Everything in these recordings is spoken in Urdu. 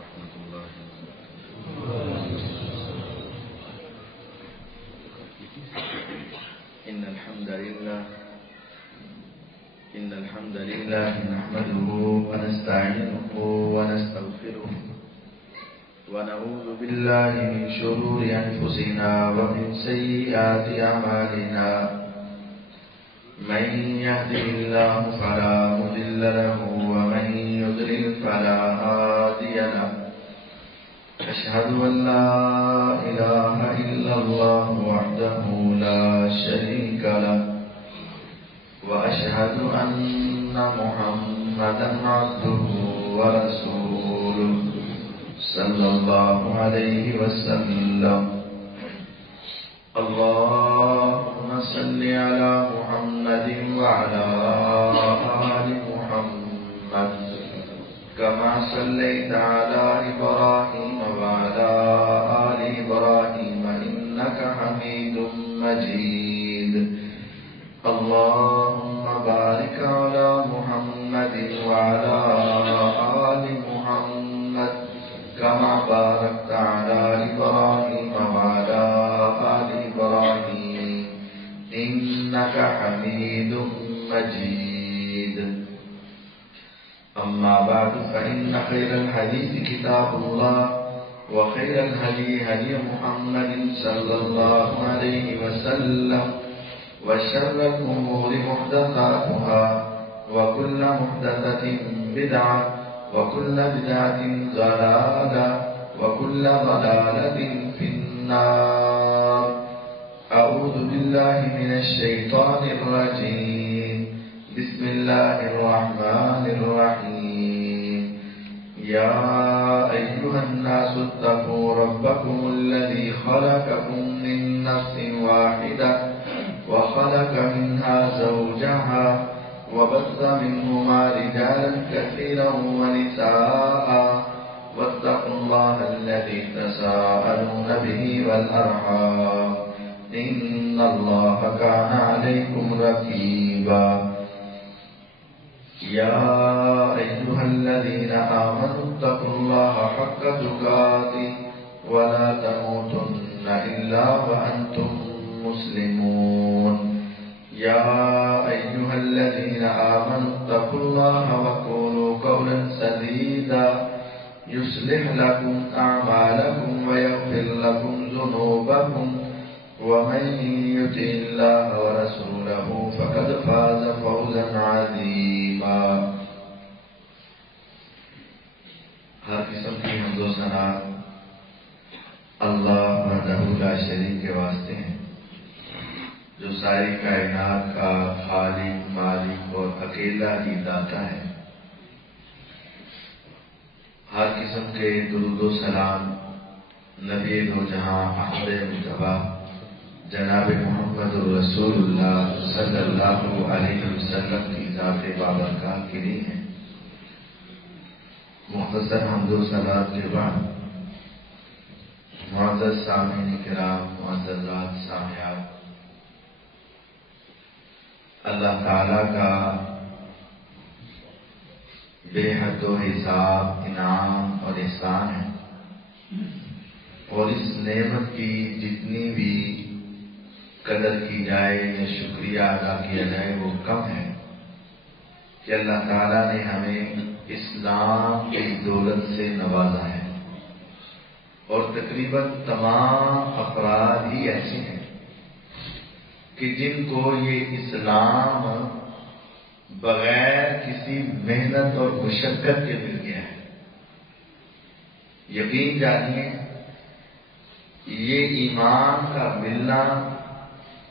ورحمة الله وبركاته. إن الحمد لله نحمده ونستعينه ونستغفره ونعوذ بالله من شرور أنفسنا ومن سيئات أعمالنا. من يهده الله فلا مضل له ومن يضلل فلا هادي له. أشهد أن لا إله إلا الله وحده لا شريك له وأشهد أن محمدا عبده ورسوله صلى الله عليه وسلم. اللهم صل على محمد وعلى آل محمد كما صليت على إبراهيم وعلى آل إبراهيم إنك حميد مجيد. اللهم بارك على محمد وعلى آل محمد كما باركت على إبراهيم وعلى آل إبراهيم إنك حميد مجيد. أما بعد فإن خير الحديث كتاب الله وخير الهدي هدي محمد صلى الله عليه وسلم وشر الأمور محدثاتها وكل محدثة بدعة وكل بدعة ضلالة وكل ضلالة في النار. أعوذ بالله من الشيطان الرجيم. بسم الله الرحمن الرحيم. يا أيها الناس اتقوا ربكم الذي خلقكم من نفس واحدة وخلق منها زوجها وبث منهما رجالا كثيرا ونساء واتقوا الله الذي تساءلون به والأرحام إن الله كان عليكم رقيبا. يا أيها الذين آمنوا اتقوا الله حق تقاته ولا تموتن إلا وأنتم مسلمون. يا أيها الذين آمنوا اتقوا الله وقولوا قولا سديدا يصلح لكم أعمالكم ويغفر لكم ذنوبكم ومن يطع الله ورسوله فقد فاز فوزا عظيما. ہر قسم کی حمد و ثنا اللہ وحدہ لا شریک کے واسطے ہیں جو ساری کائنات کا خالق مالک اور اکیلا ہی داتا ہے. ہر قسم کے درود و سلام نبی دو جہاں احمد مصطفیٰ جناب محمد رسول اللہ صلی اللہ علیہ وسلم کی ذات بابرکات کے لیے ہیں. مختصر حمد و صلوات کے بعد معزز سامعین کرام، معززات سامعات، اللہ تعالیٰ کا بے حد و حساب انعام اور احسان ہے، اور اس نعمت کی جتنی بھی قدر کی جائے یا شکریہ ادا کیا جائے وہ کم ہے کہ اللہ تعالیٰ نے ہمیں اسلام کی دولت سے نوازا ہے. اور تقریباً تمام افراد ہی ایسے ہیں کہ جن کو یہ اسلام بغیر کسی محنت اور مشقت کے مل گیا ہے. یقین جانیے یہ ایمان کا ملنا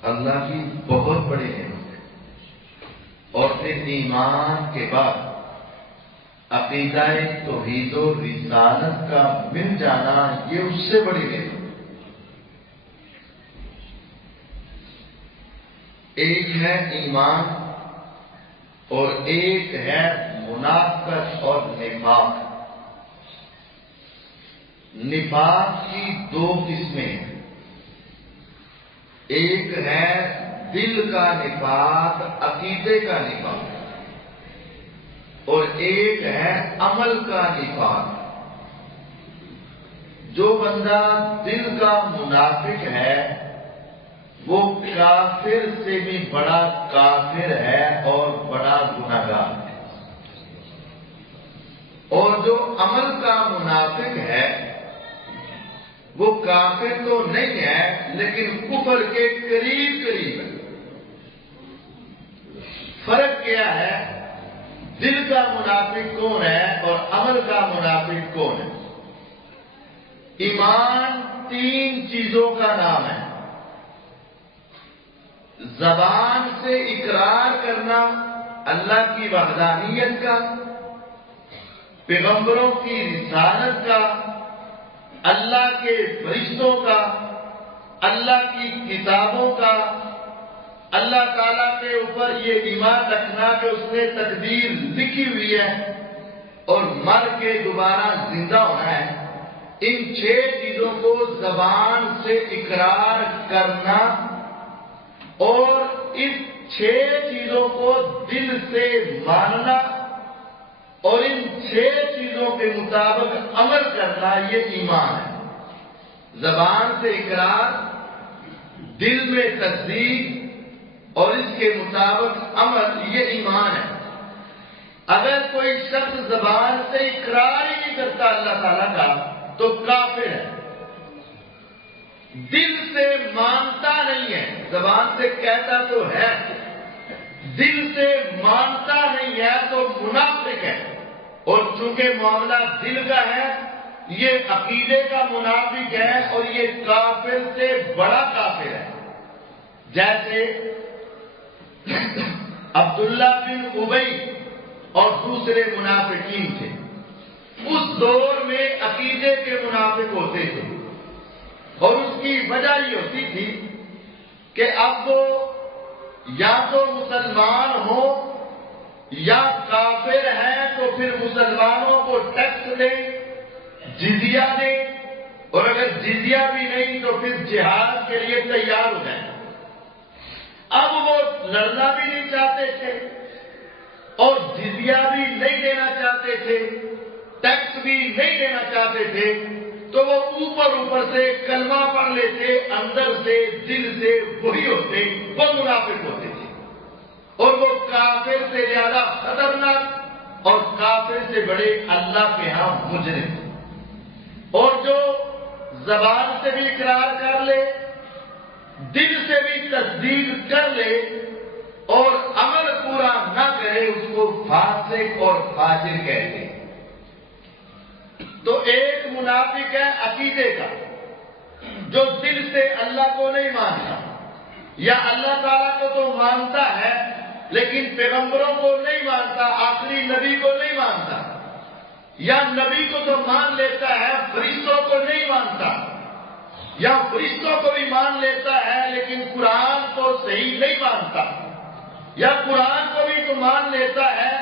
اللہ کی بہت بڑی نعمت ہے. اور پھر ایمان کے بعد عقیدہ توحید و رسالت کا مل جانا یہ اس سے بڑی نعمت ہے. ایک ہے ایمان اور ایک ہے منافقت اور نفاق. نفاق کی دو قسمیں ہیں. ایک ہے دل کا نفاق، عقیدے کا نفاق، اور ایک ہے عمل کا نفاق. جو بندہ دل کا منافق ہے وہ کافر سے بھی بڑا کافر ہے اور بڑا گناہگار ہے، اور جو عمل کا منافق ہے وہ کافر تو نہیں ہے لیکن کفر کے قریب قریب ہے۔ فرق کیا ہے؟ دل کا منافق کون ہے اور عمل کا منافق کون ہے؟ ایمان 3 چیزوں کا نام ہے۔ زبان سے اقرار کرنا اللہ کی وحدانیت کا، پیغمبروں کی رسالت کا، اللہ کے فرشتوں کا، اللہ کی کتابوں کا، اللہ تعالیٰ کے اوپر یہ ایمان رکھنا کہ اس نے تقدیر لکھی ہوئی ہے اور مر کے دوبارہ زندہ ہونا ہے۔ ان 6 چیزوں کو زبان سے اقرار کرنا اور اس 6 چیزوں کو دل سے ماننا اور ان 6 چیزوں کے مطابق عمل کرنا، یہ ایمان ہے۔ زبان سے اقرار، دل میں تصدیق اور اس کے مطابق عمل، یہ ایمان ہے۔ اگر کوئی شخص زبان سے اقرار ہی نہیں کرتا اللہ تعالیٰ کا تو کافر ہے، دل سے مانتا نہیں ہے، زبان سے کہتا تو ہے، دل سے مانتا نہیں ہے تو منافق ہے۔ اور چونکہ معاملہ دل کا ہے، یہ عقیدے کا منافق ہے اور یہ کافر سے بڑا کافر ہے۔ جیسے عبداللہ بن ابی اور دوسرے منافقین تھے، اس دور میں عقیدے کے منافق ہوتے تھے اور اس کی وجہ یہ ہوتی تھی کہ اب وہ یا تو مسلمان ہو یا کافر ہیں تو پھر مسلمانوں کو ٹیکس دیں، جزیہ دیں، اور اگر جزیہ بھی نہیں تو پھر جہاد کے لیے تیار ہو جائیں۔ اب وہ لڑنا بھی نہیں چاہتے تھے اور جزیہ بھی نہیں دینا چاہتے تھے، ٹیکس بھی نہیں دینا چاہتے تھے، تو وہ اوپر سے کلمہ پڑھ لیتے، اندر سے دل سے وہی ہوتے، وہ منافق ہوتے تھے اور وہ کافر سے زیادہ خطرناک اور کافر سے بڑے اللہ کے ہاں مجرم تھے۔ اور جو زبان سے بھی اقرار کر لے، دل سے بھی تصدیق کر لے اور عمل پورا نہ کرے، اس کو فاسق اور فاجر کہتے ہیں۔ تو ایک منافق ہے عقیدے کا، جو دل سے اللہ کو نہیں مانتا، یا اللہ تعالیٰ کو تو مانتا ہے لیکن پیغمبروں کو نہیں مانتا، آخری نبی کو نہیں مانتا، یا نبی کو تو مان لیتا ہے فرشتوں کو نہیں مانتا، یا فرشتوں کو بھی مان لیتا ہے لیکن قرآن کو صحیح نہیں مانتا، یا قرآن کو بھی تو مان لیتا ہے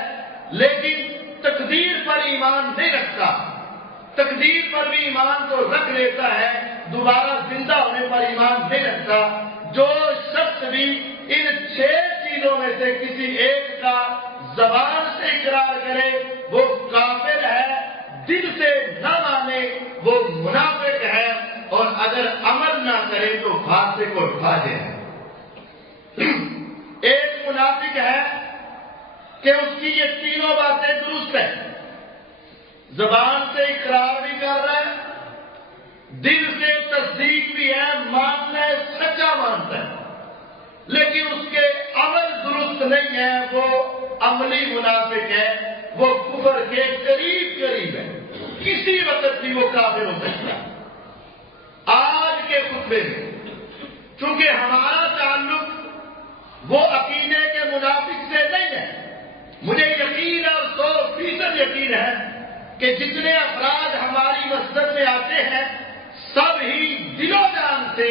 لیکن تقدیر پر ایمان نہیں رکھتا، تقدیر پر بھی ایمان تو رکھ لیتا ہے، دوبارہ زندہ ہونے پر ایمان نہیں رکھتا۔ جو شخص بھی ان 6 چیزوں میں سے کسی ایک کا زبان سے اقرار کرے وہ کافر ہے، دل سے نہ مانے وہ منافق ہے، اور اگر عمل نہ کرے تو فاسق اور فاجر ہے۔ ایک منافق ہے کہ اس کی یہ تینوں باتیں درست ہیں، زبان سے اقرار بھی کر رہا ہے، دل سے تصدیق بھی ہے، ماننا ہے، سچا مانتا ہے، لیکن اس کے عمل درست نہیں ہے، وہ عملی منافق ہے، وہ کفر کے قریب قریب ہے، کسی وقت بھی وہ کافر ہو سکتا ہے۔ آج کے خطبے میں چونکہ ہمارا تعلق وہ عقیدے کے منافق سے نہیں ہے، مجھے یقین ہے اور 100% یقین ہے کہ جتنے افراد ہماری مسجد میں آتے ہیں سب ہی دل و جان سے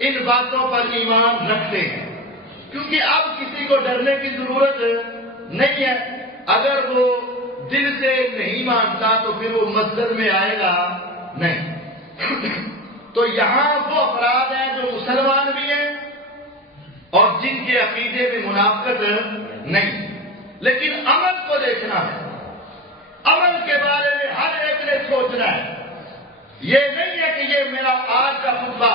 ان باتوں پر ایمان رکھتے ہیں، کیونکہ اب کسی کو ڈرنے کی ضرورت نہیں ہے۔ اگر وہ دل سے نہیں مانتا تو پھر وہ مسجد میں آئے گا نہیں۔ تو یہاں وہ افراد ہیں جو مسلمان بھی ہیں اور جن کے عقیدے میں منافقت نہیں، لیکن عمل کو دیکھنا ہے، عمل کے بارے میں ہر ایک نے سوچنا ہے۔ یہ نہیں ہے کہ یہ میرا آج کا خطبہ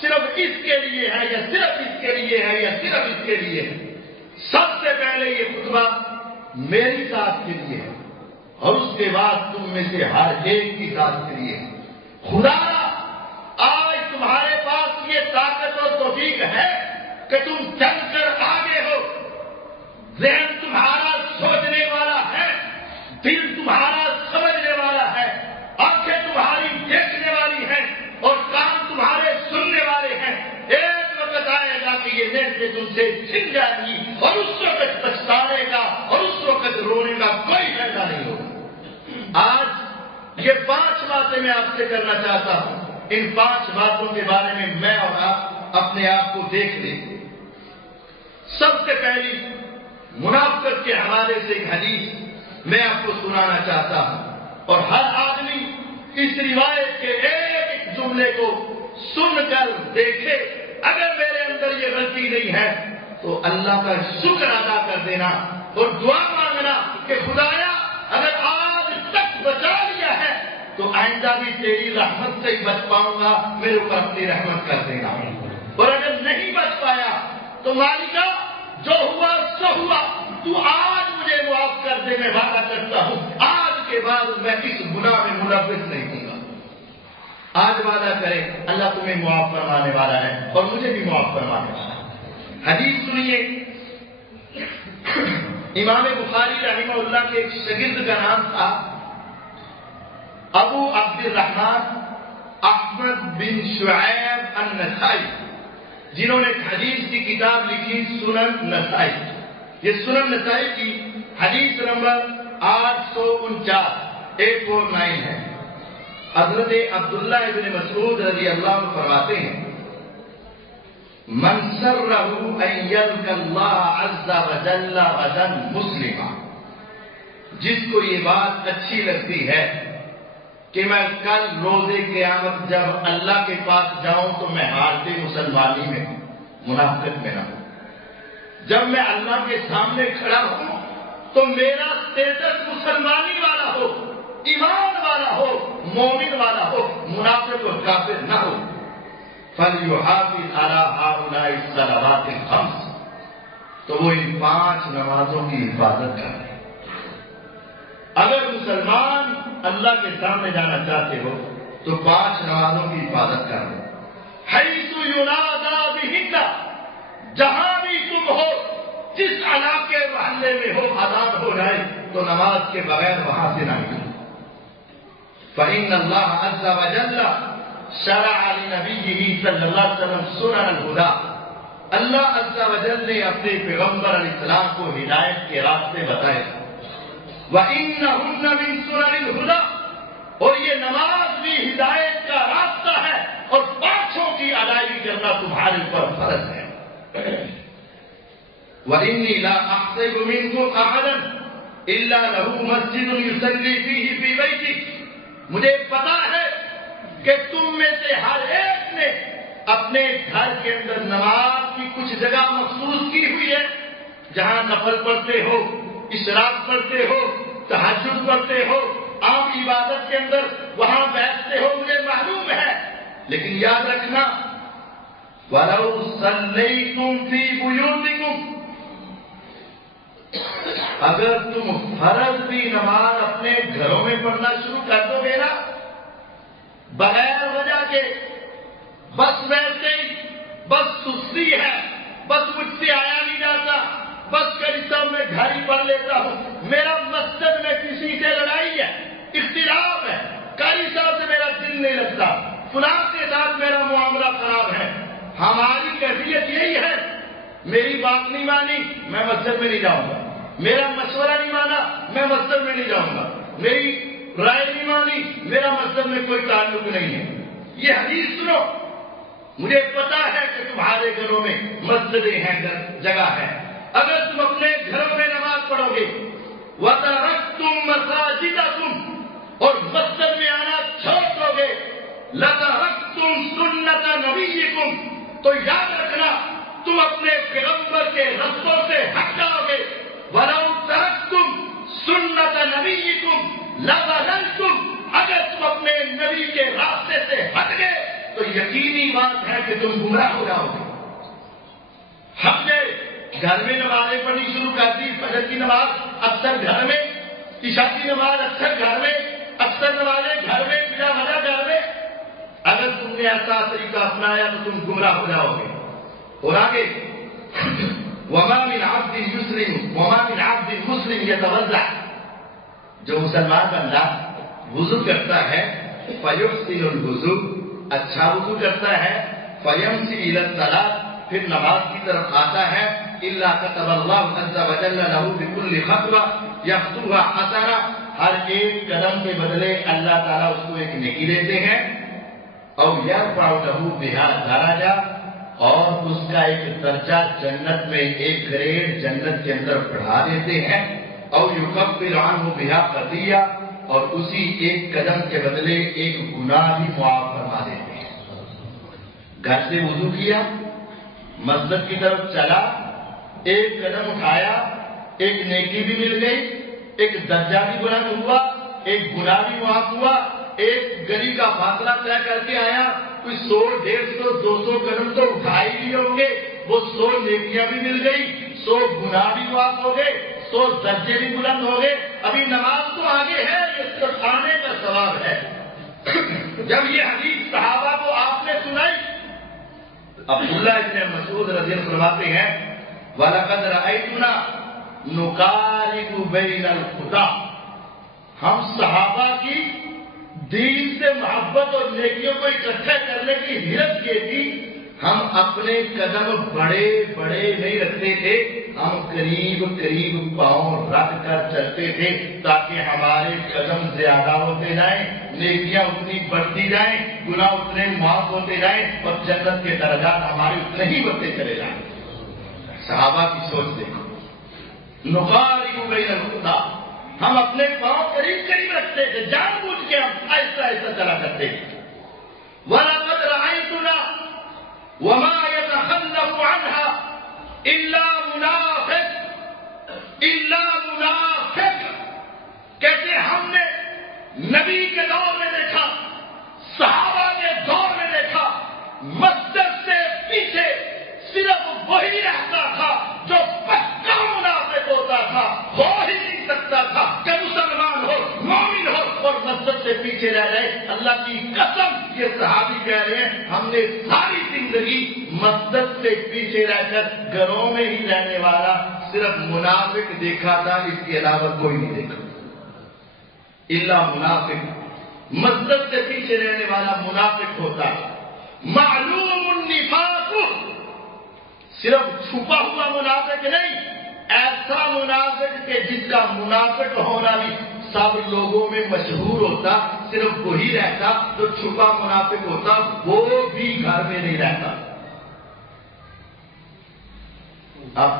صرف اس کے لیے ہے یا صرف اس کے لیے ہے یا صرف اس کے لیے ہے. سب سے پہلے یہ خطبہ میری ذات کے لیے ہے اور اس کے بعد تم میں سے ہر ایک کی ذات کے لیے. خدا آج تمہارے پاس یہ طاقت اور توفیق ہے کہ تم چل کر آگے ہو. ذہن تمہارا سوچنے والا ہے, دل تمہارا سمجھنے والا ہے, آنکھیں تمہاری دیکھنے والی ہیں اور کان تمہارے سننے والے ہیں. ایک وقت آئے گا کہ یہ نعمتیں تم سے چھن جائیں گی اور اس وقت پچھتانے کا اور اس وقت رونے کا کوئی فائدہ نہیں ہوگا. آج یہ 5 باتیں میں آپ سے کرنا چاہتا ہوں. ان 5 باتوں کے بارے میں میں اور آپ اپنے آپ کو دیکھ لیں. سب سے پہلی منافقت کے حوالے سے ایک حدیث میں آپ کو سنانا چاہتا ہوں اور ہر آدمی اس روایت کے ایک جملے کو سن کر دیکھے. اگر میرے اندر یہ غلطی نہیں ہے تو اللہ کا شکر ادا کر دینا اور دعا مانگنا کہ خدایا اگر آج تک بچا لیا ہے تو آئندہ بھی تیری رحمت سے ہی بچ پاؤں گا, میرے اوپر اپنی رحمت کر دینا. اور اگر نہیں بچ پایا تو مالکا جو ہوا سو ہوا, تو آج مجھے معاف کر دے, میں وعدہ کرتا ہوں آج کے بعد میں اس گناہ میں ملوث نہیں ہوں گا. آج وعدہ کرے, اللہ تمہیں معاف فرمانے والا ہے اور مجھے بھی معاف فرمانے والا ہے. حدیث سنیے. امام بخاری رحمہ اللہ کے ایک شاگرد کا نام تھا ابو عبد الرحمن احمد بن شعیب النسائی, جنہوں نے حدیث کی کتاب لکھی سنن نسائی. یہ سنن نسائی کی حدیث نمبر 849 849 ہے. حضرت عبداللہ ابن مسعود رضی اللہ عنہ فرماتے ہیں من سرہ ان یلقى اللہ عز وجل غدا مسلما, جس کو یہ بات اچھی لگتی ہے کہ میں کل روز قیامت جب اللہ کے پاس جاؤں تو میں حالت مسلمانی میں ہوں, منافقت میں نہ ہوں. جب میں اللہ کے سامنے کھڑا ہوں تو میرا اسٹیٹس مسلمانی والا ہو, ایمان والا ہو, مومن والا ہو, منافق اور کافر نہ ہو. فَلْيُحَافِظْ عَلَىٰ هَٰؤُلَاءِ الصَّلَوَاتِ الْخَمْسِ, تو وہ ان 5 نمازوں کی حفاظت کرے. اگر مسلمان اللہ کے سامنے جانا چاہتے ہو تو 5 نمازوں کی حفاظت کرو. حَيْثُ يُنَادَىٰ بِهِنَّ, جہاں بھی تم ہو, جس علاقے محلے میں ہو, اذان ہو جائے تو نماز کے بغیر وہاں سے نہ نکلو. فإن الله عز وجل شرع لنبيه صلی اللہ علیہ وسلم سنن الہدى, اللہ عز وجل نے اپنے پیغمبر علیہ السلام کو ہدایت کے راستے بتائے. وَإِنَّهُنَّ مِن سُنَنِ الْهُدَى, اور یہ نماز بھی ہدایت کا راستہ ہے اور 5 کی ادائیگی کرنا تمہارے اوپر فرض ہے. وَإِنِّي لَا أَحْسِبُ مِنكُمْ أَحَدًا إِلَّا لَهُ مَسْجِدٌ يُصَلِّي فِيهِ فِي بَيْتِهِ, مجھے پتا ہے کہ تم میں سے ہر ایک نے اپنے گھر کے اندر نماز کی کچھ جگہ مخصوص کی ہوئی ہے جہاں نفل پڑھتے ہو, اشراق پڑھتے ہو, تہجد پڑھتے ہو, عام عبادت کے اندر وہاں بیٹھتے ہو, مجھے معلوم ہے. لیکن یاد رکھنا وَلَوْ صَلَّيْتُمْ فِي بُيُوتِكُمْ, اگر تم فرض بھی نماز اپنے گھروں میں پڑھنا شروع کر دو گے نا بغیر وجہ کے, بس ویسے ہی, بس سستی ہے, بس مجھ سے آیا نہیں جاتا, بس کبھی سب میں گھر ہی پڑھ لیتا ہوں, میرا مسجد میں کسی سے لڑائی ہے, اختلاف ہے, قاری صاحب سے میرا دل نہیں لگتا, فلاں کے ساتھ میرا معاملہ خراب ہے. ہماری کیفیت یہی ہے, میری بات نہیں مانی میں مسجد میں نہیں جاؤں گا, میرا مشورہ نہیں مانا میں مسجد میں نہیں جاؤں گا, میری رائے نہیں مانی میرا مسجد میں کوئی تعلق نہیں ہے. یہ حدیث سنو, مجھے پتا ہے کہ تمہارے گھروں میں مسجدیں ہیں, جگہ ہے. اگر تم اپنے گھروں میں نماز پڑھو گے وَتَرَكْتُمْ مَسَاجِدَكُمْ, اور مسجد میں آنا چھوڑ دو گے, لَتَرَكْتُمْ سُنَّةَ نَبِيِّكُمْ, تو یاد رکھنا تم اپنے پیغمبر کے رستوں سے ہٹ جاؤ گے. وَلَوْ تَرَكْتُمْ سُنَّةَ نَبِيِّكُمْ لَضَلَلْتُمْ, اگر تم اپنے نبی کے یقینی بات ہے کہ تم گمراہ ہو جاؤ گے۔ ہم نے گھر میں نمازیں پڑھنی شروع کر دی، فجر کی نماز اکثر گھر میں، عشاء کی نماز اکثر گھر میں، اکثر نمازیں گھر میں، بلا وجہ گھر میں۔ اگر تم نے ایسا طریقہ اپنایا تو تم گمراہ ہو جاؤ گے۔ اور آگے وما من عبد مسلم یتوضأ، جو مسلمان بندہ وضو کرتا ہے، فیحسن الوضو، اچھا وضو کرتا ہے، فیمشی الی الصلاۃ، پھر نماز کی طرف آتا ہے، الا كتب اللہ عز وجل له بكل خطوہ یخطوها حسنہ، ہر ایک قدم کے بدلے اللہ تعالیٰ اس کو ایک نیکی دیتے ہیں، او یرفع له بها درجہ، اور اس کا ایک درجہ جنت میں، ایک گریڈ جنت کے اندر بڑھا دیتے ہیں، او یکفر عنہ بها خطیہ، اور اسی ایک قدم کے بدلے ایک گناہ بھی معاف فرما دیتے ہیں۔ گھر سے وضو کیا، مسجد کی طرف چلا، ایک قدم اٹھایا، ایک نیکی بھی مل گئی، ایک درجہ بھی بلند ہوا، ایک گناہ بھی معاف ہوا، ایک گلی کا فاصلہ طے کر کے آیا، کوئی 100، 150، 200 قدم تو اٹھائے بھی ہوں گے، وہ 100 نیکیاں بھی مل گئی، 100 گناہ بھی معاف ہو گئے، 100 درجے بھی بلند ہو گئے۔ ابھی نماز تو آگے ہے، یہ صرف آنے کا ثواب ہے۔ جب یہ حدیث صحابہ کو آپ نے سنائی، عبداللہ ابن مسعود رضی اللہ عنہ فرماتے ہیں وَلَقَدْ رَأَيْتُنَا نُقَارِبُ بَيْنَ الْخُطَىٰ، ہم صحابہ کی دین سے محبت اور نیکیوں کو اکٹھا کرنے کی ہرت یہ تھی، ہم اپنے قدم بڑے بڑے نہیں رکھتے تھے، ہم قریب قریب پاؤں رکھ کر چلتے تھے تاکہ ہمارے قدم زیادہ ہوتے جائیں، نیکیاں اتنی بڑھتی جائیں، گناہ اتنے معاف ہوتے جائیں، اور جنت کے درجات ہمارے اتنے ہی بڑھتے چلے جائیں۔ صحابہ کی سوچ دیکھو، نقارب بین الخطیٰ، ہم اپنے پاؤں قریب قریب رکھتے تھے، جان بوجھ کے ہم آہستہ آہستہ چلا کرتے تھے۔ وَلَقَدْ رَأَيْتُنَا وَمَا يَتَخَلَّفُ عَنْهَا إِلَّا مُنَافِقٌ، کہتے ہم نے نبی کے دور میں دیکھا، صحابہ کے دور میں دیکھا، مسجد سے پیچھے صرف وہی رہتا تھا جو پکا منافق ہوتا تھا، ہو ہی نہیں سکتا تھا کہ مسلمان ہو، مومن ہو اور مسجد سے پیچھے رہ جائے۔ اللہ کی قسم، یہ صحابی کہہ رہے ہیں ہم نے ساری زندگی مسجد سے پیچھے رہ کر گھروں میں ہی رہنے والا صرف منافق دیکھا تھا، اس کے علاوہ کوئی نہیں دیکھا۔ الا منافق، مسجد سے پیچھے رہنے والا منافق ہوتا ہے۔ معلوم النفاق، صرف چھپا ہوا منافق نہیں، ایسا منافق کہ جس کا منافق ہونا بھی سب لوگوں میں مشہور ہوتا، صرف وہی رہتا جو چھپا منافق ہوتا، وہ بھی گھر میں نہیں رہتا۔ اب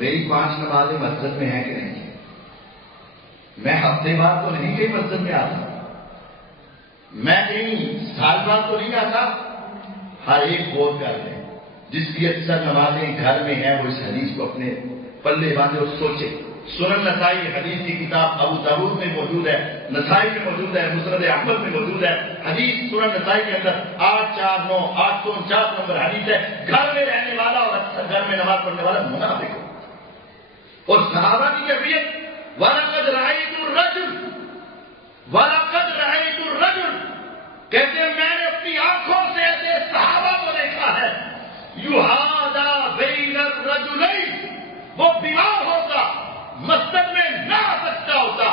میری 5 نمازیں مسجد میں ہیں کہ نہیں؟ میں ہفتے بعد تو نہیں کہیں مسجد میں آتا، میں کہیں سال بعد تو نہیں آتا۔ ہر ایک غور کر لیں، جس کی اکثر نمازیں گھر میں ہیں وہ اس حدیث کو اپنے پلے باندھے اور سوچے۔ سنن نسائی حدیث کی کتاب ابو داؤد میں موجود ہے، نسائی میں موجود ہے، مسند احمد میں موجود ہے۔ حدیث سنن نسائی کے اندر 849 نمبر حدیث ہے، گھر میں رہنے والا اور اکثر گھر میں نماز پڑھنے والا منافق ہو۔ اور صحابہ کی کیفیت وَلَقَدْ رَأَيْتُ الرَّجُلَ، کہتے ہیں میں نے اپنی آنکھوں سے ایسے صحابہ کو دیکھا ہے، یُحَاذَا بَيْنَ الرَّجُلَيْنِ، وہ بیمار ہوتا، مسجد میں نہ آ سکتا ہوتا،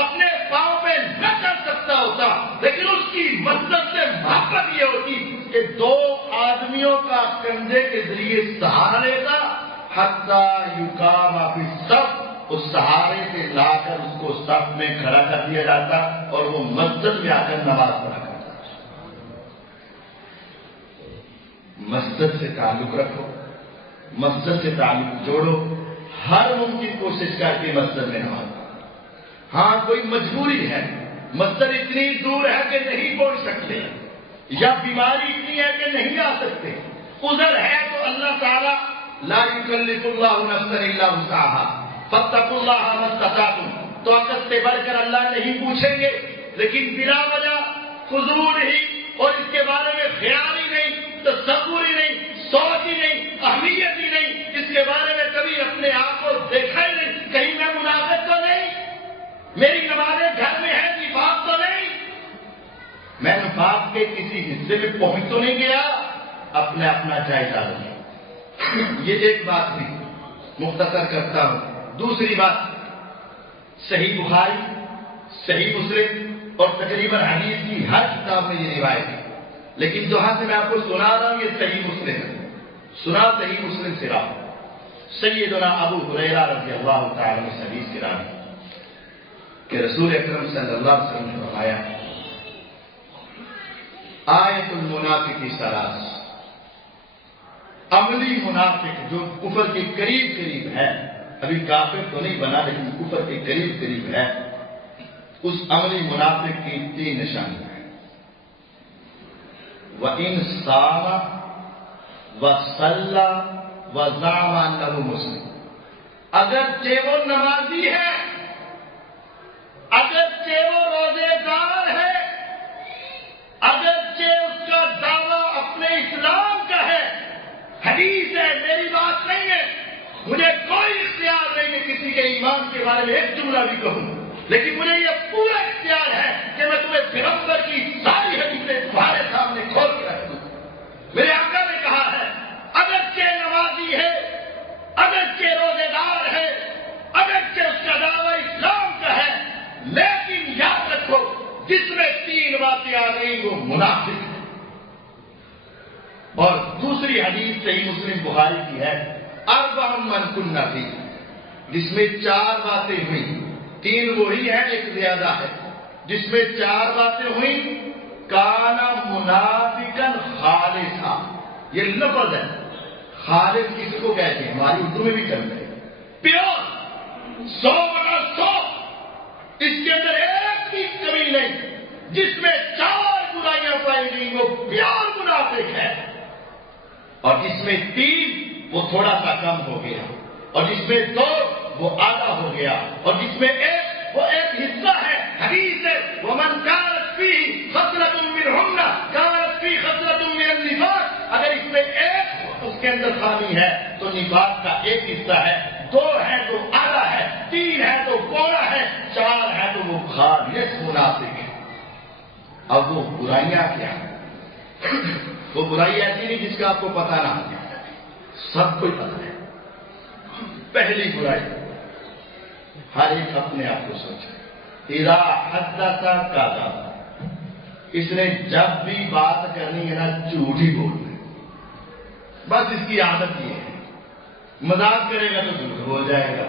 اپنے پاؤں پہ نہ چل سکتا ہوتا، لیکن اس کی مسجد سے محبت یہ ہوتی کہ 2 آدمیوں کا کندھے کے ذریعے سہارا لیتا، حتیٰ یقام فی الصف، اس سہارے سے لا کر اس کو صف میں کھڑا کر دیا جاتا اور وہ مسجد میں آ کر نماز پڑھا کرتا۔ مسجد سے تعلق رکھو، مسجد سے تعلق جوڑو، ہر ممکن کوشش کر کے مسجد میں نماز پڑھو۔ ہاں کوئی مجبوری ہے، مسجد اتنی دور ہے کہ نہیں پہنچ سکتے، یا بیماری اتنی ہے کہ نہیں آ سکتے، عذر ہے تو اللہ تعالیٰ لا یکلف اللہ نفسا الا وسعها فاتقوا اللہ ما استطعتم، طاقت سے بڑھ کر اللہ نہیں پوچھیں گے، لیکن بلا وجہ فضول ہی اور اس کے بارے میں حصے میں پہنچ تو نہیں گیا، اپنا جائزہ لیں۔ یہ ایک بات بھی مختصر کرتا ہوں۔ دوسری بات، صحیح بخاری، صحیح مسلم اور تقریباً حدیث کی ہر کتاب میں یہ روایت ہے، لیکن جہاں سے میں آپ کو سنا رہا ہوں یہ صحیح مسلم ہے، سنا صحیح مسلم سے رہا۔ سیدنا ابو ہریرہ رضی اللہ تعالیٰ عنہ حدیث کی روایت کہ رسول اکرم صلی اللہ علیہ وسلم نے فرمایا، آیت المنافق ثلاث، عملی منافق جو کفر کے قریب ہے، ابھی کافر تو نہیں بنا لیکن کفر کے قریب ہے، اس عملی منافق کی 3 نشانیاں ہیں۔ وَإِنْ صَامَ وَصَلَّى وَزَعَمَ أَنَّهُ مُسْلِمٌ، اگرچہ وہ نمازی ہے، اگرچہ وہ روزے دار ہے، اگرچہ اس کا دعویٰ اپنے اسلام کا ہے، حدیث ہے، میری بات نہیں ہے، مجھے کوئی اختیار نہیں کہ کسی کے ایمان کے بارے میں ایک جملہ بھی کہوں، لیکن مجھے یہ پورا اختیار ہے کہ میں تمہیں پیغمبر کی ساری حدیثیں تمہارے سامنے کھول کے رکھ دوں۔ میرے آقا نے کہا ہے، اگرچہ نمازی ہے، اگرچہ روزے دار ہے، اگرچہ اس کا دعویٰ اسلام کا ہے، لیکن یاد رکھو جس میں 3 باتیں آ گئی وہ منافق ہے۔ اور دوسری حدیث صحیح مسلم بخاری کی ہے، اربع من کن فیہ، جس میں 4 باتیں ہوئیں، 3 وہی ہیں، ایک زیادہ ہے، جس میں 4 باتیں ہوئیں، کان منافقا خالصا، یہ لفظ ہے، خالص کس کو کہتے ہیں، ہماری اردو میں بھی چلتے ہیں، پیور، 100/100، اس کے اندر ایک بھی کمی نہیں، جس میں 4 برائیاں پائی گئی وہ پیور منافق ہے، اور اس میں 3 وہ تھوڑا سا کم ہو گیا، اور جس میں 2 وہ آدھا ہو گیا، اور جس میں 1 وہ ایک حصہ ہے۔ حدیث ہے، وَمَنْ كَانَتْ فِيهِ خَصْلَةٌ مِّنْهُنَّ كَانَتْ فِيهِ خَصْلَةٌ مِّنَ النِّفَاقِ، اگر اس میں 1 اس کے اندر خامی ہے تو نفاق کا 1 حصہ ہے، 2 ہے تو آدھا ہے، 3 ہے تو پورا ہے، 4 ہے تو وہ خالص منافق ہے۔ اب وہ برائیاں کیا ہیں؟ وہ برائی ایسی نہیں جس کا آپ کو پتہ نہ ہو، سب کو پتہ ہے۔ پہلی برائی، ہر ایک اپنے آپ کو سوچے، اذا حدث کذب، اس نے جب بھی بات کرنی ہے نا جھوٹ ہی بولنا ہے، بس اس کی عادت یہ ہے، مذاق کرے گا تو جھوٹ بول جائے گا،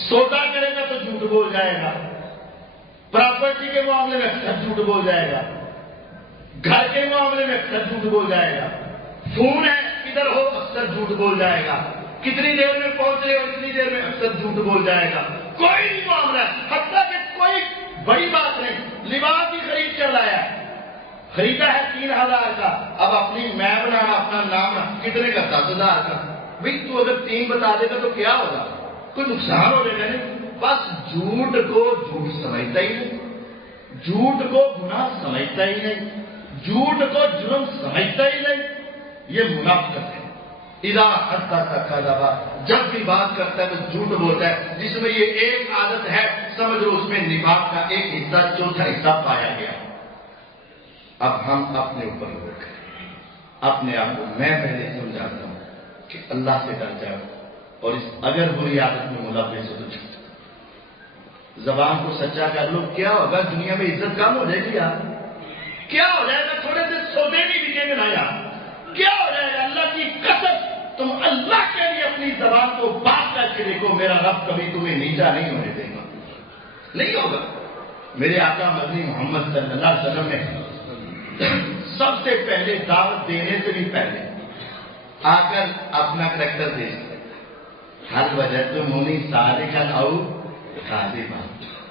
سودا کرے گا تو جھوٹ بول جائے گا، پراپرٹی کے معاملے میں اکثر جھوٹ بول جائے گا، گھر کے معاملے میں اکثر جھوٹ بول جائے گا، فون ہے ادھر ہو اکثر جھوٹ بول جائے گا، کتنی دیر میں پہنچ رہے ہو اتنی دیر میں اکثر جھوٹ بول جائے گا، کوئی نہیں معاملہ ہے، حتیٰ کہ کوئی بڑی بات نہیں، لباس بھی خرید کر لایا ہے، خریدا ہے 3000 کا، اب اپنی میں بنانا اپنا نام کتنے کا، 10,000 کا، بھائی تو اگر 3 بتا دے گا تو کیا ہوگا، کوئی نقصان ہو جائے گا نہیں، بس جھوٹ کو جھوٹ سمجھتا ہی نہیں، جھوٹ کو گناہ سمجھتا ہی نہیں، جھوٹ کو جرم سمجھتا ہی نہیں، یہ منافقت ہے۔ اذا حدث کذب، جب بھی بات کرتا ہے تو جھوٹ بولتا ہے، جس میں یہ ایک عادت ہے سمجھ لو اس میں نفاق کا 1 حصہ، 4تھا حصہ پایا گیا۔ اب ہم اپنے اوپر غور کریں، اپنے آپ کو میں پہلے سمجھاتا ہوں کہ اللہ سے ڈر جاؤ، اور اس اگر بری عادت میں ملوث ہو تو چھوٹ جاؤ، زبان کو سچا کر لو، کیا ہوگا دنیا میں عزت کم ہو جائے گی یار، کیا ہو جائے گا، تھوڑے سے سودے بھی بکیں گے نا یار، کیا ہو جائے گا، اللہ کی قسم تم اللہ کے لیے اپنی زبان کو بات کر کے دیکھو، میرا رب کبھی تمہیں نیچا نہیں ہونے دے گا، نہیں ہوگا۔ میرے آقا مدنی محمد صلی اللہ علیہ وسلم نے سب سے پہلے دعوت دینے سے بھی پہلے آ کر اپنا کریکٹر دیکھتے، ہر وجہ تمہیں صادقاً او کاذباً،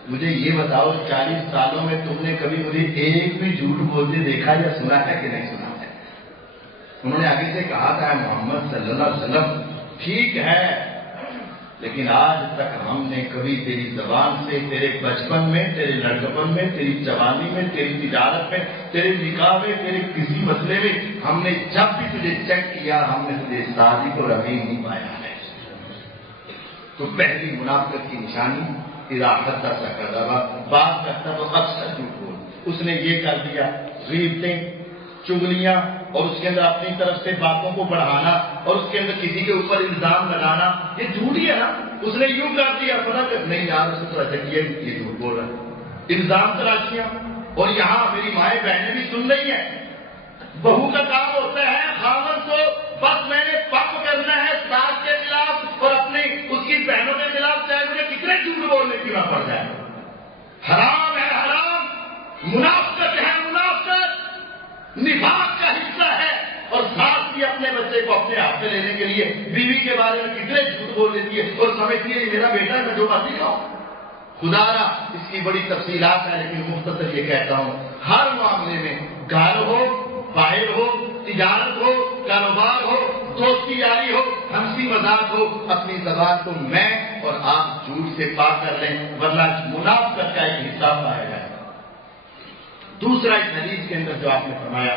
مجھے یہ بتاؤ 40 سالوں میں تم نے کبھی مجھے ایک بھی جھوٹ بولتے دیکھا یا سنا ہے کہ نہیں سنا ہے؟ انہوں نے آگے سے کہا تھا محمد صلی اللہ علیہ وسلم ٹھیک ہے، لیکن آج تک ہم نے کبھی تیری زبان سے، تیرے بچپن میں، تیرے لڑکپن میں، تیری جوانی میں، تیری تجارت میں، تیرے نکاح میں، تیرے کسی مسئلے میں ہم نے جب بھی تجھے چیک کیا ہم نے تجھے صادق اور امین نہیں پایا ہے۔ تو پہلی منافقت کی نشانی اذا حدث کذب، بات کرتا تو اکثر جھوٹ بول، اس نے یہ کر دیا، غیبتیں چغلیاں اور اس کے اندر اپنی طرف سے باتوں کو بڑھانا اور اس کے اندر کسی کے اوپر الزام لگانا، یہ جھوٹ ہی ہے نا. اس نے یوں کر دیا، پتا کہ نہیں یار اس نے تو ایسا کیا، یہ جھوٹ بول رہا ہے. الزام تراشیاں. اور یہاں میری مائیں بہنیں بھی سن رہی ہیں، بہو کا کام ہوتا ہے خاوند کو بس میں نے پپ کرنا ہے ساس کے خلاف اور اپنی اس کی بہنوں کے خلاف، چاہے مجھے کتنے جھوٹ بولنے کی نہ پڑ جائے. حرام ہے حرام، منافقت ہے منافقت، نفاق کا حصہ ہے. اور ساس بھی اپنے بچے کو اپنے ہاتھ میں لینے کے لیے بیوی کے بارے میں کتنے جھوٹ بول دیتی ہے اور سمجھتی ہے یہ میرا بیٹا ہے، میں جو مرضی کھاؤں. خدا را اس کی بڑی تفصیلات ہیں، لیکن مختصر یہ کہتا ہوں، ہر معاملے میں گھر ہو، باہر ہو، تجارت ہو، کاروبار ہو، دوستی یاری ہو، ہنسی مذاق ہو، اپنی زبان کو میں اور آپ جھوٹ سے پاک کر لیں، ورنہ منافقت کا ایک حصہ پایا جائے. دوسرا اس حدیث کے اندر جو آپ نے فرمایا،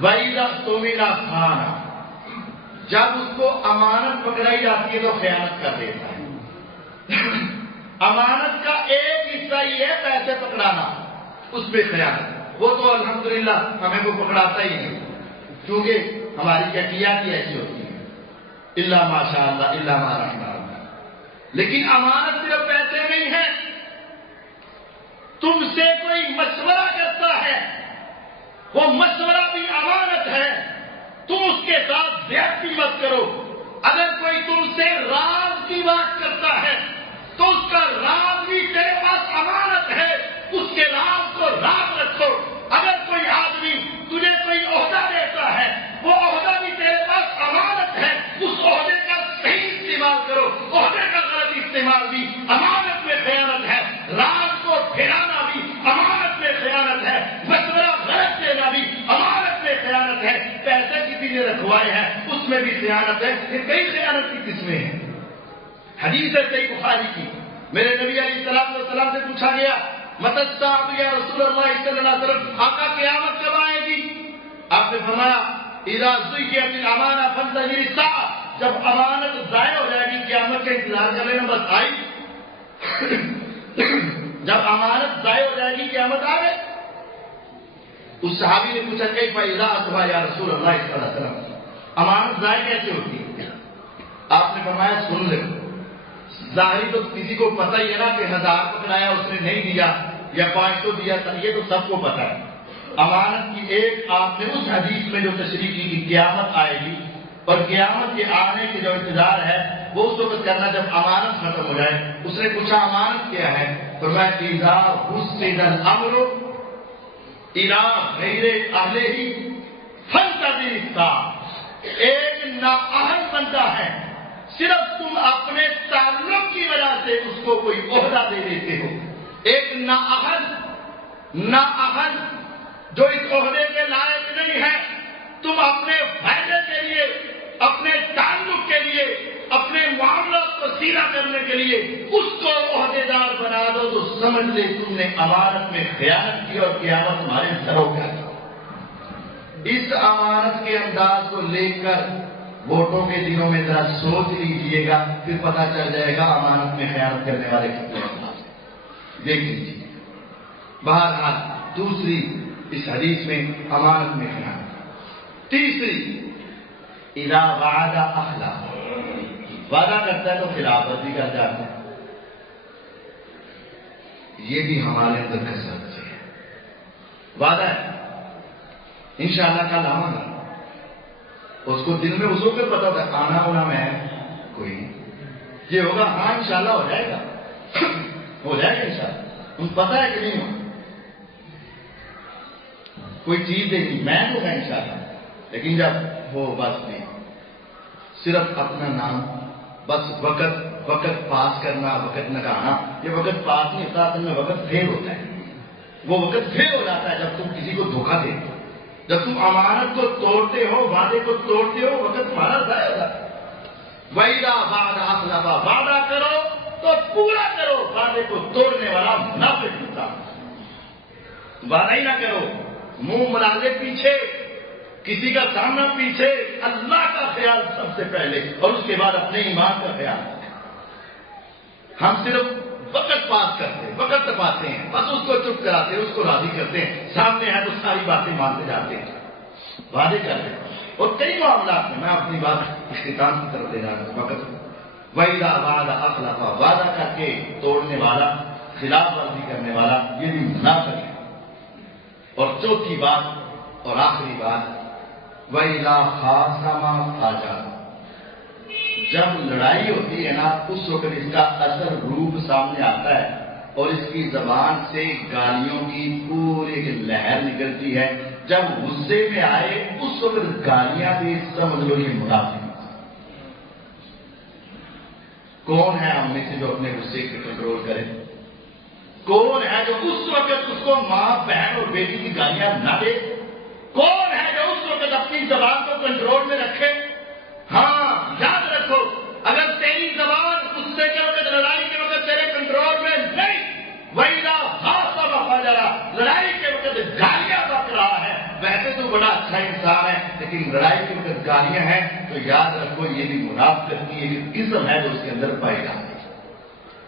وَإِذَا اؤْتُمِنَ خَانَ، جب اس کو امانت پکڑائی جاتی ہے تو خیانت کر دیتا ہے. امانت کا ایک حصہ یہ ہے پیسے پکڑانا، اس پہ خیانت. وہ تو الحمدللہ ہمیں کو پکڑاتا ہی نہیں، کیونکہ ہماری کیفیت ہی ایسی ہوتی ہے، الا ماشاء اللہ الا ما رحم اللہ. لیکن امانت صرف پیسے نہیں ہے. تم سے کوئی مشورہ کرتا ہے، وہ مشورہ بھی امانت ہے، تم اس کے ساتھ زیادتی مت کرو. اگر کوئی تم سے راز کی بات کرتا ہے تو اس کا راز بھی تیرے پاس امانت ہے، اس کے راز کو راز رکھو. اگر کوئی آدمی تجھے کوئی عہدہ دیتا ہے، وہ عہدہ بھی تیرے پاس امانت ہے، اس عہدے کا صحیح استعمال کرو. عہدے کا غلط استعمال بھی امانت میں خیانت ہے. راز کو پھیلانا بھی امانت میں خیانت ہے. مشورہ غلط دینا بھی امانت میں خیانت ہے. پیسے کسی نے رکھوائے ہیں اس میں بھی خیانت ہے. یہ کئی خیانت کی قسمیں ہیں. حدیث ہے صحیح بخاری کی، میرے نبی علیہ السلام والسلام سے پوچھا گیا، متی الساعۃ یا رسول اللہ صلی اللہ علیہ وسلم، آقا قیامت کب آئے گی؟ آپ نے فرمایا اذا ضیعت الامانہ فانتظر الساعہ، جب امانت ضائع ہو جائے گی قیامت کا انتظار کر لینا، بس آئی. جب امانت ضائع ہو جائے گی قیامت آ گئے. اس صحابی نے پوچھا کیف اذا اصبح یا رسول اللہ صلی اللہ علیہ وسلم، امانت ضائع کیسے ہوتی ہے؟ آپ نے فرمایا سن لے، ظاہری تو کسی کو پتہ ہی ہے نا کہ 1000 پکڑایا اس نے نہیں دیا یا 500 دیا تھا، یہ تو سب کو پتہ ہے. امانت کی ایک آپ نے اس حدیث میں جو تشریح کی کہ قیامت آئے گی اور قیامت کے آنے کے جو انتظار ہے وہ اس وقت کرنا جب امانت ختم ہو جائے. اس نے پوچھا امانت کیا ہے؟ فرمایا اذا حسن الامر الى غیر اہلہ فانتظر الساعہ. ایک نااہل بندہ ہے، صرف تم اپنے تعلق کی وجہ سے اس کو کوئی عہدہ دے دیتے ہو. ایک نااہل جو اس عہدے کے لائق نہیں ہے، تم اپنے فائدے کے لیے، اپنے تعلق کے لیے، اپنے معاملات کو سیدھا کرنے کے لیے اس کو عہدے دار بنا دو تو سمجھ لے تم نے امانت میں خیانت کی اور قیامت تمہارے سروں کا. اس امانت کے انداز کو لے کر ووٹوں کے دنوں میں ذرا سوچ لیجئے گا، پھر پتہ چل جائے گا امانت میں خیانت کرنے والے کتنے ہیں. دیکھ لیجیے. بہرحال دوسری اس حدیث میں امانت میں خیانت. تیسری اذا وعد اخلف، وعدہ کرتا ہے تو خلافت بھی کر جاتا ہے. یہ بھی ہمارے اندر کثرت سے ہے. وعدہ ہے انشاءاللہ کل آؤں گا، اس کو دل میں اس وقت پتا ہوتا ہے آنا ہونا میں کوئی یہ ہوگا، ہاں انشاءاللہ ہو جائے گا، ہو جائے گا انشاءاللہ. ان پتا ہے کہ نہیں ہو کوئی چیز دیکھی میں ہوگا انشاءاللہ، لیکن جب وہ بس نہیں، صرف اپنا نام، بس وقت پاس کرنا، وقت لگانا. یہ وقت پاس نہیں ہوتا، اصل میں وقت فیل ہوتا ہے. وہ وقت فیل ہو جاتا ہے جب تم کسی کو دھوکہ دیتے ہو، جب تم امانت کو توڑتے ہو، وعدے کو توڑتے ہو، وقت تمہارا ضائع ہوتا ہے. وَإِذَا وَعَدَ أَخْلَفَ، وعدہ کرو تو پورا کرو. وعدے کو توڑنے والا منافق ہوتا ہے. وعدہ ہی نہ کرو، منہ ملالے پیچھے، کسی کا سامنا پیچھے. اللہ کا خیال سب سے پہلے اور اس کے بعد اپنے ایمان کا خیال. ہم صرف وقت پاس کرتے ہیں، وقت تپاتے ہیں، بس اس کو چپ کراتے ہیں، اس کو راضی کرتے ہیں، سامنے ہے تو ساری باتیں مانتے جاتے ہیں، وعدے کرتے ہیں. اور کئی معاملات میں اپنی بات اختتام کی طرف لے جانا وقت وَإِذَا وَعَدَ أَخْلَفَ، وعدہ کر کے توڑنے والا، خلاف ورزی کرنے والا، یہ بھی منافق ہے. اور چوتھی بات اور آخری بات وَإِذَا خَاصَمَ فَاجَرَ، جب لڑائی ہوتی ہے نا اس وقت اس کا اثر روپ سامنے آتا ہے اور اس کی زبان سے گالیوں کی پوری ایک لہر نکلتی ہے. جب غصے میں آئے اس وقت گالیاں بھی سمجھ لو یہ منافق. کون ہے ہم میں سے جو اپنے غصے کو کنٹرول کرے؟ کون ہے جو اس وقت اس کو ماں بہن اور بیٹی کی گالیاں نہ دے؟ کون ہے جو اس وقت اپنی زبان کو کنٹرول میں رکھے؟ ہاں یاد رکھو، اگر تیری زبان غصے کے وقت، لڑائی کے وقت تیرے کنٹرول میں نہیں، وَإِذَا خَاصَمَ فَاجَرَ، لڑائی کے وقت گالیاں بک رہا ہے، ویسے تو بڑا اچھا انسان ہے لیکن لڑائی کے وقت گالیاں ہیں، تو یاد رکھو یہ بھی منافقت کی ایک قسم ہے جو اس کے اندر پائی جاتی ہے.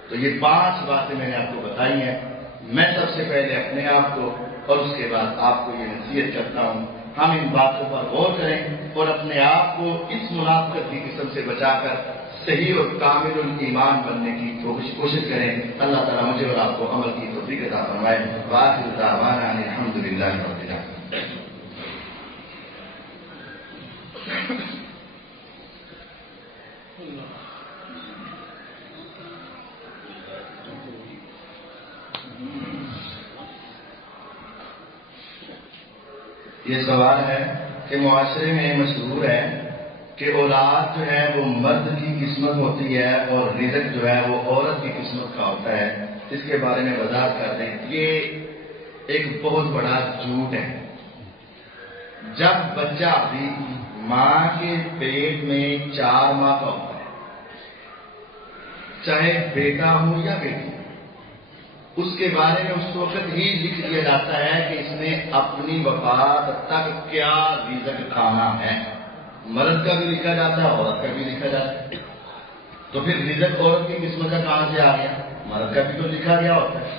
تو یہ 5 باتیں میں نے آپ کو بتائی ہیں. میں سب سے پہلے اپنے آپ کو اور اس کے بعد آپ کو یہ نصیحت کرتا ہوں، ہم ان باتوں پر غور کریں اور اپنے آپ کو اس منافقت کی قسم سے بچا کر صحیح اور کامل الایمان بننے کی کوشش کریں. اللہ تعالیٰ مجھے اور آپ کو عمل کی توفیق عطا فرمائے. وآخر دعوانا ان الحمدللہ رب العالمین. یہ سوال ہے کہ معاشرے میں مشہور ہے کہ اولاد جو ہے وہ مرد کی قسمت ہوتی ہے اور رزق جو ہے وہ عورت کی قسمت کا ہوتا ہے. اس کے بارے میں وضاحت کر دیں. یہ ایک بہت بڑا جھوٹ ہے. جب بچہ بھی ماں کے پیٹ میں 4 ماہ کا ہوتا ہے، چاہے بیٹا ہو یا بیٹی، اس کے بارے میں اس وقت ہی لکھ دیا جاتا ہے کہ اس نے اپنی وفات تک کیا رزق کھانا ہے. مرد کا بھی لکھا جاتا ہے، عورت کا بھی لکھا جاتا ہے. تو پھر رزق عورت کی قسمت کا کہاں سے آ گیا؟ مرد کا بھی تو لکھا گیا ہوتا ہے.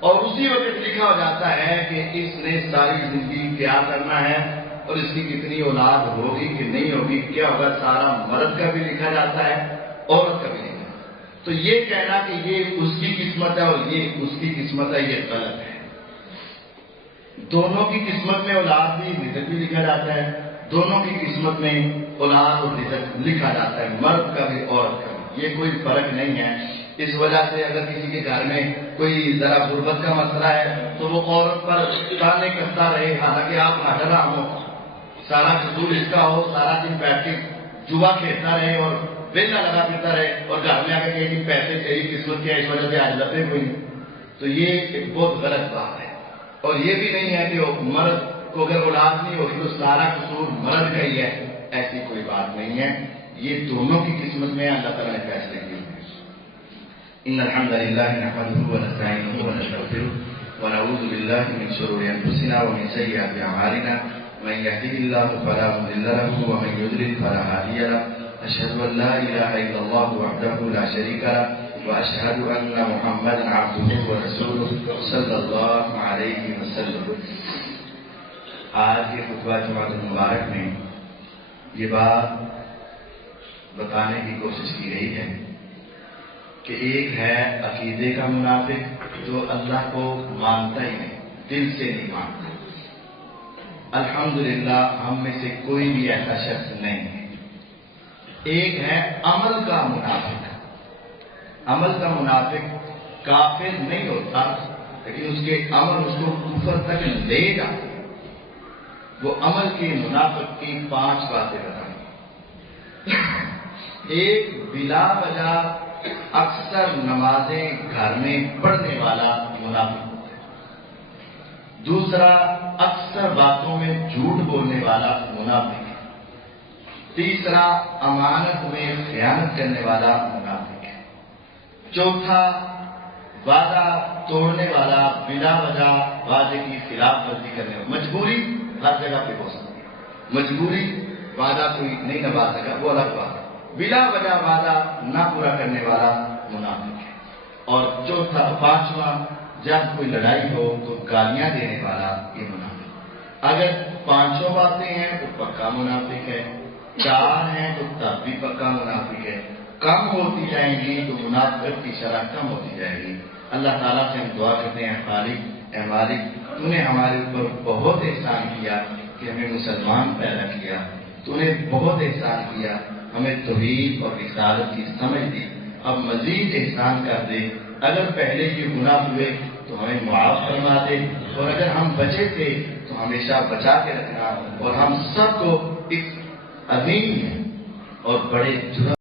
اور اسی وقت لکھا ہو جاتا ہے کہ اس نے ساری زندگی کیا کرنا ہے اور اس کی کتنی اولاد ہوگی کہ نہیں ہوگی، کیا ہوگا، سارا مرد کا بھی لکھا جاتا ہے، عورت کا بھی لکھا. تو یہ کہنا کہ یہ اس کی قسمت ہے اور یہ اس کی قسمت ہے، یہ غلط ہے. دونوں کی قسمت میں اولاد بھی، رزق بھی لکھا جاتا ہے. دونوں کی قسمت میں اولاد اور رزق لکھا جاتا ہے، مرد کا بھی عورت کا بھی. یہ کوئی فرق نہیں ہے. اس وجہ سے اگر کسی کے گھر میں کوئی ذرا غربت کا مسئلہ ہے تو وہ عورت پر تانے کرتا رہے، حالانکہ آپ حاضرام ہو، سارا قصور اس کا ہو، سارا دن بیٹھ کے جوا کھیلتا رہے اور ویلا لگا پھرتا رہے اور گھر میں آ کے کہ پیسے تیری قسمت کیا، اس وجہ سے آج لبے کوئی نہیں. تو یہ ایک بہت غلط بات ہے. اور یہ بھی نہیں ہے کہ وہ مرد کو اگر اولاد نہیں ہوگی تو سارا قصور مرد کا ہی ہے، ایسی کوئی بات نہیں ہے. یہ دونوں کی قسمت میں اللہ تعالیٰ نے فیصلے کیے. ان الحمد للہ نحمده ونستعینه ونستغفره ونعوذ باللہ من شرور انفسنا ومن سیئات اعمالنا من يهده الله فلا مضل له ومن يضلل فلا هادي له. اشهد ان لا اله الا الله وحده لا شريك له واشهد ان محمدا عبده ورسوله صلی اللہ علیہ وسلم. آج کے خطبہ جمعۃ المبارک میں یہ بات بتانے کی کوشش کی گئی ہے کہ ایک ہے عقیدے کا منافق جو اللہ کو مانتا ہی نہیں، دل سے نہیں مانتا. الحمدللہ ہم میں سے کوئی بھی ایسا شخص نہیں ہے. ایک ہے عمل کا منافق. عمل کا منافق کافر نہیں ہوتا لیکن اس کے عمل اس کو کفر تک لے جاتا. وہ عمل کے منافق کی 5 باتیں بتائیں. ایک بلا وجہ اکثر نمازیں گھر میں پڑھنے والا منافق ہوتا ہے. دوسرا اکثر باتوں میں جھوٹ بولنے والا منافق ہے. تیسرا امانت میں خیانت کرنے والا منافق ہے. چوتھا وعدہ توڑنے والا، بلا وجہ وعدے کی خلاف ورزی کرنے والا. مجبوری ہر جگہ پہ ہو سکتی ہے. مجبوری وعدہ کوئی نہیں نبھا سکا وہ الگ بات ہے. بلا وجہ وعدہ نہ پورا کرنے والا منافق ہے. اور چوتھا پانچواں، جب کوئی لڑائی ہو تو گالیاں دینے والا یہ منافق۔ اگر پانچوں باتیں ہیں تو پکا منافق ہے، چار ہیں تو تب بھی پکا منافق ہے، کم ہوتی جائیں گی تو منافقت کی شرح کم ہوتی جائے گی۔ اللہ تعالیٰ سے ہم دعا کرتے ہیں، خالق اے مالک، تو نے ہمارے اوپر بہت احسان کیا کہ ہمیں مسلمان پیدا کیا، تو نے بہت احسان کیا، ہمیں توحید اور رسالت کی سمجھ دی، اب مزید احسان کر دے۔ اگر پہلے یہ گناہ ہوئے تو ہمیں معاف فرما دے، اور اگر ہم بچے تھے تو ہمیشہ بچا کے رکھنا، اور ہم سب کو ایک عظیم اور بڑے جرم